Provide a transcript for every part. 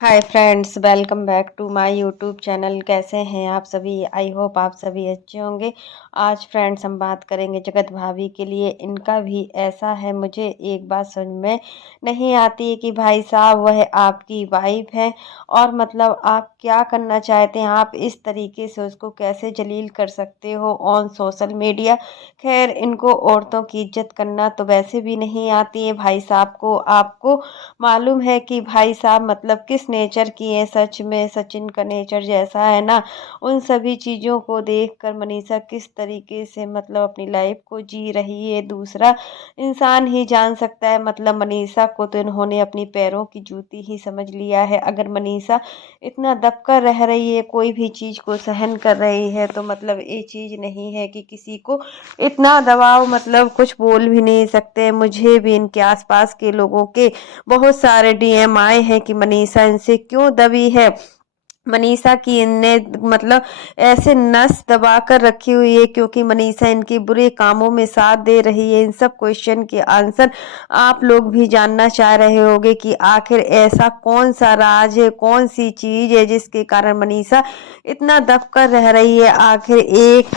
Hi friends, welcome back to my YouTube channel. कैसे हैं आप सभी? आई होप आप सभी अच्छे होंगे। आज फ्रेंड्स हम बात करेंगे जगत भाभी के लिए। इनका भी ऐसा है, मुझे एक बात समझ में नहीं आती है कि भाई साहब वह आपकी वाइफ है और मतलब आप क्या करना चाहते हैं, आप इस तरीके से उसको कैसे जलील कर सकते हो ऑन सोशल मीडिया। खैर, इनको औरतों की इज्जत करना तो वैसे भी नहीं आती है भाई साहब को। आपको मालूम है कि भाई साहब मतलब किस नेचर की है। सच में सचिन का नेचर जैसा है ना, उन सभी चीज़ों को देखकर मनीषा किस तरीके से मतलब अपनी लाइफ को जी रही है, दूसरा इंसान ही जान सकता है। मतलब मनीषा को तो इन्होंने अपनी पैरों की जूती ही समझ लिया है। अगर मनीषा इतना दबकर रह रही है, कोई भी चीज़ को सहन कर रही है, तो मतलब ये चीज़ नहीं है कि किसी को इतना दबाव मतलब कुछ बोल भी नहीं सकते। मुझे भी इनके आसपास के लोगों के बहुत सारे डीएम आए हैं कि मनीषा इनसे क्यों दबी है। मनीषा की इनने मतलब ऐसे नस दबा कर रखी हुई है क्योंकि मनीषा इनके बुरे कामों में साथ दे रही है। इन सब क्वेश्चन के आंसर आप लोग भी जानना चाह रहे होंगे कि आखिर ऐसा कौन सा राज है, कौन सी चीज है जिसके कारण मनीषा इतना दबकर रह रही है। आखिर एक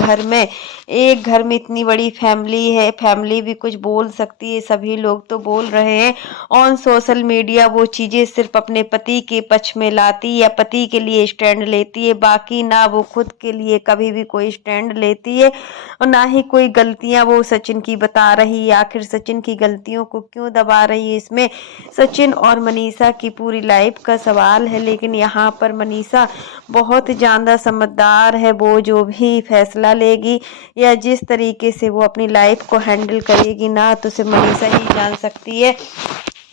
घर में इतनी बड़ी फैमिली है, फैमिली भी कुछ बोल सकती है। सभी लोग तो बोल रहे हैं ऑन सोशल मीडिया, वो चीजें सिर्फ अपने पति के पक्ष में लाती या पति के लिए स्टैंड लेती है, बाकी ना वो खुद के लिए कभी भी कोई स्टैंड लेती है और ना ही कोई गलतियां वो सचिन की बता रही है। आखिर सचिन की गलतियों को क्यों दबा रही है, इसमें सचिन और मनीषा की पूरी लाइफ का सवाल है। लेकिन यहाँ पर मनीषा बहुत ज़्यादा समझदार है। वो जो भी फैसला लेगी या जिस तरीके से वो अपनी लाइफ को हैंडल करेगी ना, तो सिर्फ मनीषा ही जान सकती है।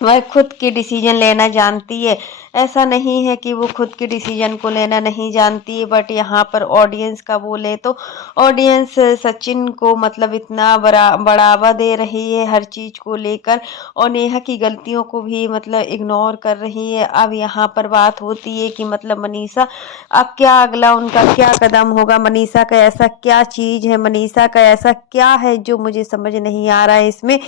वह खुद के डिसीजन लेना जानती है। ऐसा नहीं है कि वो खुद के डिसीजन को लेना नहीं जानती है, बट यहाँ पर ऑडियंस का बोले तो ऑडियंस सचिन को मतलब इतना बढ़ावा दे रही है हर चीज को लेकर, और नेहा की गलतियों को भी मतलब इग्नोर कर रही है। अब यहाँ पर बात होती है कि मतलब मनीषा अब क्या अगला उनका क्या कदम होगा। मनीषा का ऐसा क्या चीज है, मनीषा का ऐसा क्या है जो मुझे समझ नहीं आ रहा है। इसमें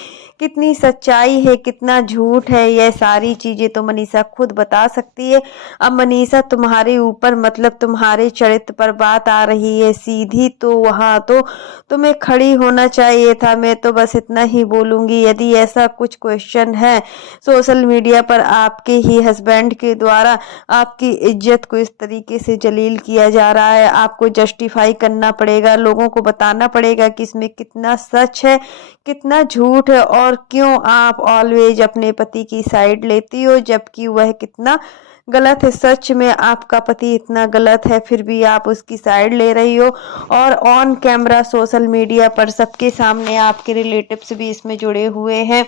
कितनी सच्चाई है, कितना झूठ है, यह सारी चीजें तो मनीषा खुद बता सकती है। अब मनीषा तुम्हारे ऊपर मतलब तुम्हारे चरित्र पर बात आ रही है सीधी, तो वहां तो तुम्हें खड़ी होना चाहिए था। मैं तो बस इतना ही बोलूंगी, यदि ऐसा कुछ क्वेश्चन है सोशल मीडिया पर आपके ही हस्बैंड के द्वारा आपकी इज्जत को इस तरीके से जलील किया जा रहा है, आपको जस्टिफाई करना पड़ेगा, लोगों को बताना पड़ेगा कि इसमें कितना सच है, कितना झूठ है, और क्यों आप ऑलवेज अपने पति की साइड लेती हो जबकि वह कितना गलत है। सच में आपका पति इतना गलत है, फिर भी आप उसकी साइड ले रही हो। और ऑन कैमरा सोशल मीडिया पर सबके सामने आपके रिलेटिव्स भी इसमें जुड़े हुए हैं,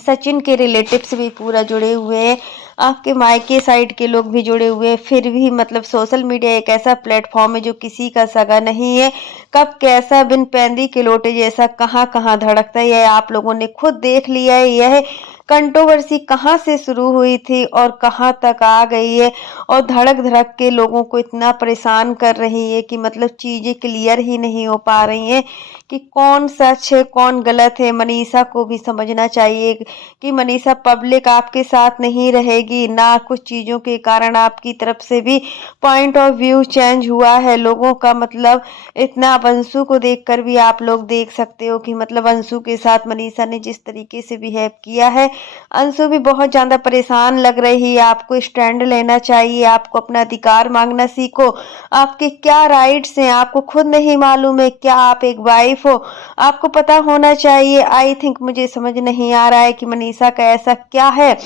सचिन के रिलेटिव्स भी पूरा जुड़े हुए हैं, आपके मायके साइड के लोग भी जुड़े हुए हैं। फिर भी मतलब सोशल मीडिया एक ऐसा प्लेटफॉर्म है जो किसी का सगा नहीं है। कब कैसा बिन पैंदी के लोटे जैसा कहाँ कहाँ धड़कता है, यह आप लोगों ने खुद देख लिया है। यह कंट्रोवर्सी कहाँ से शुरू हुई थी और कहाँ तक आ गई है, और धड़क धड़क के लोगों को इतना परेशान कर रही है कि मतलब चीजें क्लियर ही नहीं हो पा रही हैं कि कौन सच है कौन गलत है। मनीषा को भी समझना चाहिए कि मनीषा पब्लिक आपके साथ नहीं रहेगी ना, कुछ चीज़ों के कारण आपकी तरफ से भी पॉइंट ऑफ व्यू चेंज हुआ है लोगों का। मतलब इतना अब अंशु को देखकर भी आप लोग देख सकते हो कि मतलब अंशु के साथ मनीषा ने जिस तरीके से बिहेव किया है, अंशु भी बहुत ज़्यादा परेशान लग रही है। आपको स्टैंड लेना चाहिए, आपको अपना अधिकार मांगना सीखो। आपके क्या राइट्स हैं आपको खुद नहीं मालूम है क्या? आप एक वाइफ हो, आपको पता होना चाहिए। आई थिंक मुझे समझ नहीं आ रहा है कि मनीषा का ऐसा क्या है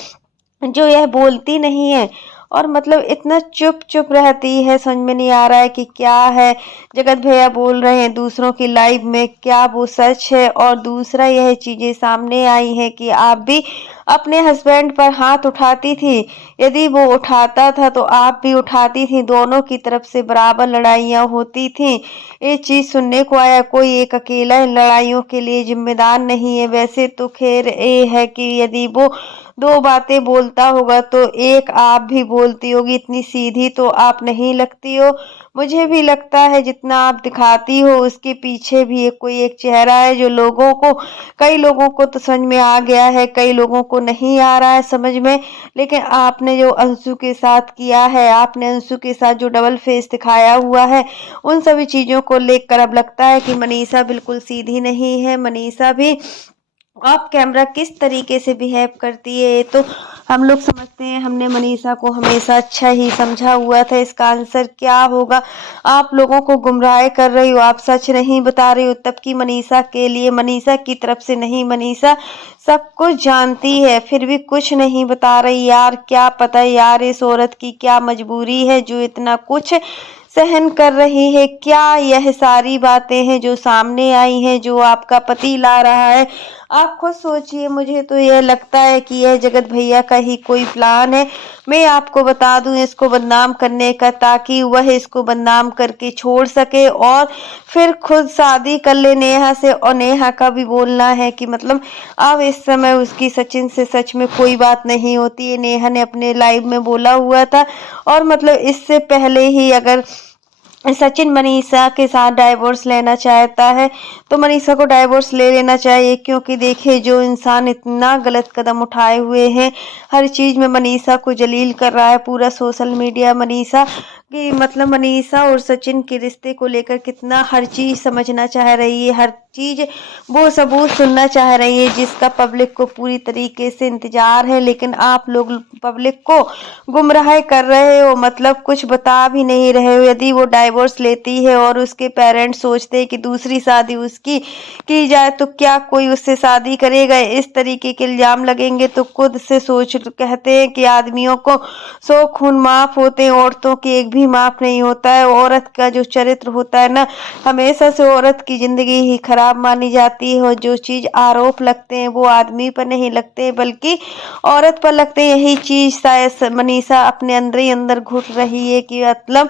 जो यह बोलती नहीं है और मतलब इतना चुप चुप रहती है। समझ में नहीं आ रहा है कि क्या है। जगत भैया बोल रहे हैं दूसरों की लाइफ में क्या वो सच है, और दूसरा यह चीजें सामने आई हैं कि आप भी अपने हस्बैंड पर हाथ उठाती थी। यदि वो उठाता था तो आप भी उठाती थी, दोनों की तरफ से बराबर लड़ाइयाँ होती थी। ये चीज सुनने को आया, कोई एक अकेला इन लड़ाइयों के लिए जिम्मेदार नहीं है। वैसे तो खैर ये है कि यदि वो दो बातें बोलता होगा तो एक आप भी बोलती होगी, इतनी सीधी तो आप नहीं लगती हो। मुझे भी लगता है जितना आप दिखाती हो उसके पीछे भी कोई एक चेहरा है जो कई लोगों को तो समझ में आ गया है, कई लोगों को नहीं आ रहा है समझ में। लेकिन आपने जो अंशु के साथ किया है, आपने अंशु के साथ जो डबल फेस दिखाया हुआ है, उन सभी चीज़ों को लेकर अब लगता है कि मनीषा बिल्कुल सीधी नहीं है। मनीषा भी ऑफ कैमरा किस तरीके से बिहेव करती है ये तो हम लोग समझते हैं। हमने मनीषा को हमेशा अच्छा ही समझा हुआ था। इसका आंसर क्या होगा? आप लोगों को गुमराह कर रही हो, आप सच नहीं बता रही हो, तब की मनीषा के लिए, मनीषा की तरफ से नहीं। मनीषा सब कुछ जानती है फिर भी कुछ नहीं बता रही। यार क्या पता यार इस औरत की क्या मजबूरी है जो इतना कुछ सहन कर रही है। क्या यह सारी बातें हैं जो सामने आई हैं, जो आपका पति ला रहा है? आप खुद सोचिए। मुझे तो यह लगता है कि यह जगत भैया का ही कोई प्लान है। मैं आपको बता दूं इसको बदनाम करने का, ताकि वह इसको बदनाम करके छोड़ सके और फिर खुद शादी कर ले नेहा से। और नेहा का भी बोलना है कि मतलब अब इस समय उसकी सचिन से सच में कोई बात नहीं होती है। नेहा ने अपने लाइव में बोला हुआ था। और मतलब इससे पहले ही अगर सचिन मनीषा के साथ डाइवोर्स लेना चाहता है तो मनीषा को डाइवोर्स ले लेना चाहिए, क्योंकि देखिए जो इंसान इतना गलत कदम उठाए हुए हैं, हर चीज में मनीषा को जलील कर रहा है पूरा सोशल मीडिया। मनीषा कि मतलब मनीषा और सचिन के रिश्ते को लेकर कितना हर चीज समझना चाह रही है, हर चीज वो सबूत सुनना चाह रही है जिसका पब्लिक को पूरी तरीके से इंतजार है। लेकिन आप लोग पब्लिक को गुमराह कर रहे हो, मतलब कुछ बता भी नहीं रहे हो। यदि वो डाइवोर्स लेती है और उसके पेरेंट्स सोचते हैं कि दूसरी शादी उसकी की जाए तो क्या कोई उससे शादी करेगा? इस तरीके के इल्जाम लगेंगे तो खुद से सोच। कहते हैं कि आदमियों को 100 खून माफ होते हैं, औरतों के एक भी माफ नहीं होता है। औरत का जो चरित्र होता है ना, हमेशा से औरत की जिंदगी ही खराब मानी जाती है। और जो चीज आरोप लगते हैं वो आदमी पर नहीं लगते बल्कि औरत पर लगते हैं। यही चीज शायद मनीषा अपने अंदर ही अंदर घुट रही है कि मतलब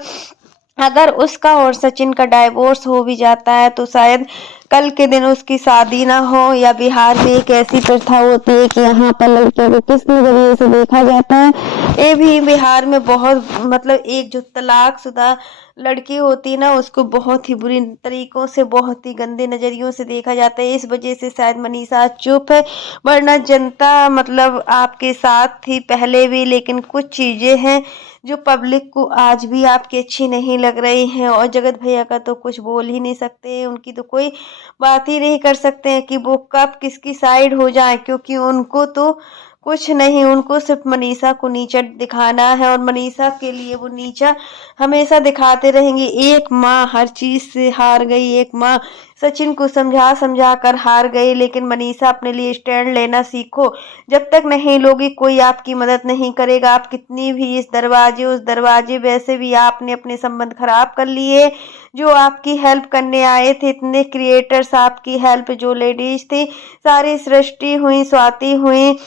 अगर उसका और सचिन का डाइवोर्स हो भी जाता है तो शायद कल के दिन उसकी शादी ना हो। या बिहार में एक ऐसी प्रथा होती है कि यहाँ पर लड़कियों को किस नजरिए से देखा जाता है, ये भी बिहार में बहुत मतलब एक जो तलाकशुदा लड़की होती है ना उसको बहुत ही बुरी तरीकों से, बहुत ही गंदे नजरियों से देखा जाता है। इस वजह से शायद मनीषा चुप है, वरना जनता मतलब आपके साथ थी पहले भी। लेकिन कुछ चीजें हैं जो पब्लिक को आज भी आपकी अच्छी नहीं लग रही हैं। और जगत भैया का तो कुछ बोल ही नहीं सकते, उनकी तो कोई बात ही नहीं कर सकते हैं कि वो कब किसकी साइड हो जाए, क्योंकि उनको तो कुछ नहीं, उनको सिर्फ मनीषा को नीचा दिखाना है। और मनीषा के लिए वो नीचा हमेशा दिखाते रहेंगे। एक माँ हर चीज से हार गई, एक माँ सचिन को समझा समझा कर हार गई। लेकिन मनीषा अपने लिए स्टैंड लेना सीखो। जब तक नहीं लोगी कोई आपकी मदद नहीं करेगा। आप कितनी भी इस दरवाजे उस दरवाजे, वैसे भी आपने अपने संबंध खराब कर लिए। जो आपकी हेल्प करने आए थे, इतने क्रिएटर्स आपकी हेल्प, जो लेडीज थी सारी, सृष्टि हुई, स्वाति हुई,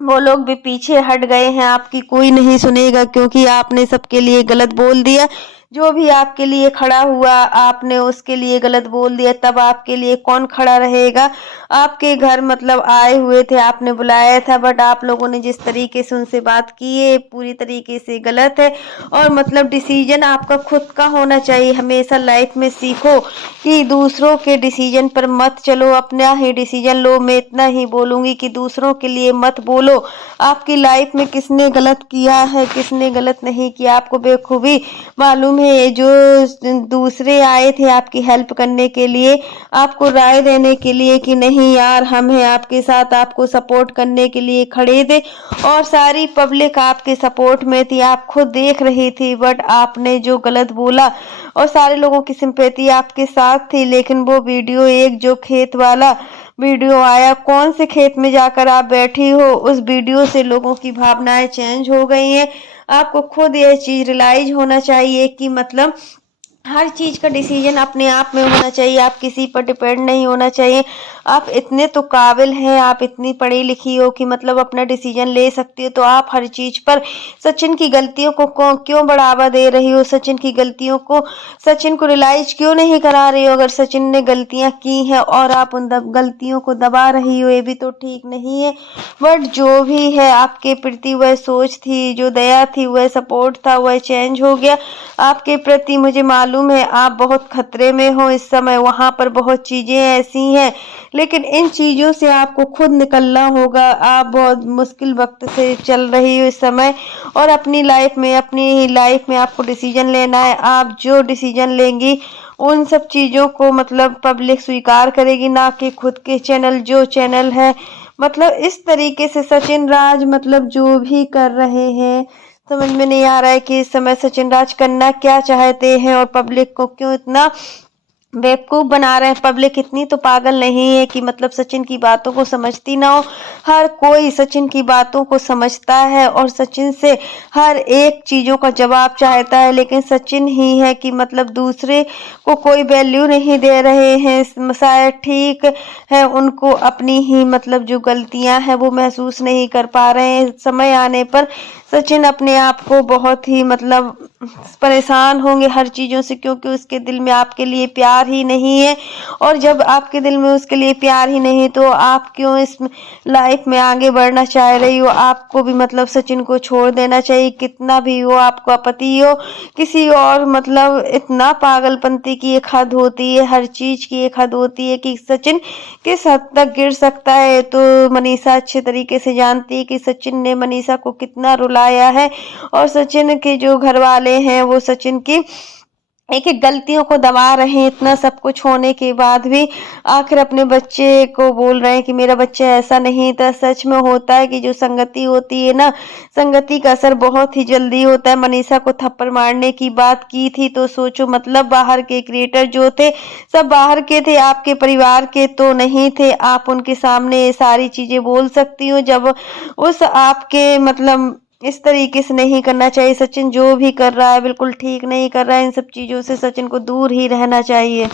वो लोग भी पीछे हट गए हैं। आपकी कोई नहीं सुनेगा क्योंकि आपने सबके लिए गलत बोल दिया। जो भी आपके लिए खड़ा हुआ आपने उसके लिए गलत बोल दिया, तब आपके लिए कौन खड़ा रहेगा? आपके घर मतलब आए हुए थे, आपने बुलाया था, बट आप लोगों ने जिस तरीके से उनसे बात की है पूरी तरीके से गलत है। और मतलब डिसीजन आपका खुद का होना चाहिए। हमेशा लाइफ में सीखो कि दूसरों के डिसीजन पर मत चलो, अपना ही डिसीजन लो। मैं इतना ही बोलूंगी कि दूसरों के लिए मत बोलो। आपकी लाइफ में किसने गलत किया है, किसने गलत नहीं किया, आपको बेखूबी मालूम है। जो दूसरे आए थे आपकी हेल्प करने के लिए, आपको राय देने के लिए कि नहीं यार हम हैं आपके साथ, आपको सपोर्ट करने के लिए खड़े थे, और सारी पब्लिक आपके सपोर्ट में थी, आप खुद देख रही थी। बट आपने जो गलत बोला और सारे लोगों की सिंपैथी आपके साथ थी। लेकिन वो वीडियो एक जो खेत वाला वीडियो आया, कौन से खेत में जाकर आप बैठी हो, उस वीडियो से लोगों की भावनाएं चेंज हो गई हैं। आपको खुद यह चीज रियलाइज होना चाहिए कि मतलब हर चीज का डिसीजन अपने आप में होना चाहिए। आप किसी पर डिपेंड नहीं होना चाहिए। आप इतने तो काबिल हैं, आप इतनी पढ़ी लिखी हो कि मतलब अपना डिसीजन ले सकती हो, तो आप हर चीज पर सचिन की गलतियों को क्यों बढ़ावा दे रही हो? सचिन की गलतियों को, सचिन को रियलाइज क्यों नहीं करा रही हो? अगर सचिन ने गलतियां की हैं और आप उन गलतियों को दबा रही हो, ये भी तो ठीक नहीं है। बट जो भी है, आपके प्रति वह सोच थी, जो दया थी, वह सपोर्ट था, वह चेंज हो गया आपके प्रति। मुझे मालूम है आप बहुत खतरे में हो इस समय, वहां पर बहुत चीजें ऐसी हैं, लेकिन इन चीजों से आपको खुद निकलना होगा। आप बहुत मुश्किल वक्त से चल रही हो इस समय, और अपनी लाइफ में आपको डिसीजन लेना है। आप जो डिसीजन लेंगी उन सब चीजों को मतलब पब्लिक स्वीकार करेगी, ना कि खुद के चैनल, जो चैनल है मतलब इस तरीके से सचिन राज मतलब जो भी कर रहे हैं, समझ में नहीं आ रहा है कि इस समय सचिन राज करना क्या चाहते हैं और पब्लिक को क्यों इतना बेवकूफ बना रहे हैं। पब्लिक इतनी तो पागल नहीं है कि मतलब सचिन की बातों को समझती ना हो। हर कोई सचिन की बातों को समझता है और सचिन से हर एक चीजों का जवाब चाहता है, लेकिन सचिन ही है कि मतलब दूसरे को कोई वैल्यू नहीं दे रहे हैं। शायद ठीक है, उनको अपनी ही मतलब जो गलतियां हैं वो महसूस नहीं कर पा रहे हैं। समय आने पर सचिन अपने आप को बहुत ही मतलब परेशान होंगे हर चीजों से, क्योंकि उसके दिल में आपके लिए प्यार ही नहीं है। और जब आपके दिल में उसके लिए प्यार ही नहीं, तो आप क्यों इस लाइफ में आगे बढ़ना चाह रही हो? आपको भी मतलब सचिन को छोड़ देना चाहिए। कितना भी हो, आपको आपत्ति हो किसी और, मतलब इतना पागलपंती की एक हद होती है, हर चीज की एक हद होती है कि सचिन किस हद तक गिर सकता है। तो मनीषा अच्छे तरीके से जानती है कि सचिन ने मनीषा को कितना रुलाया है, और सचिन के जो घर वाले हैं वो सचिन की एक एक गलतियों को दबा रहे हैं। इतना सब कुछ होने के बाद भी आखिर अपने बच्चे को बोल रहे हैं कि मेरा बच्चा ऐसा नहीं था। सच में होता है कि जो संगति होती है ना, संगति का असर बहुत ही जल्दी होता है। मनीषा को थप्पड़ मारने की बात की थी तो सोचो, मतलब बाहर के क्रिएटर जो थे सब बाहर के थे, आपके परिवार के तो नहीं थे। आप उनके सामने ये सारी चीजें बोल सकती हो, जब उस आपके मतलब इस तरीके से नहीं करना चाहिए। सचिन जो भी कर रहा है बिल्कुल ठीक नहीं कर रहा है। इन सब चीजों से सचिन को दूर ही रहना चाहिए।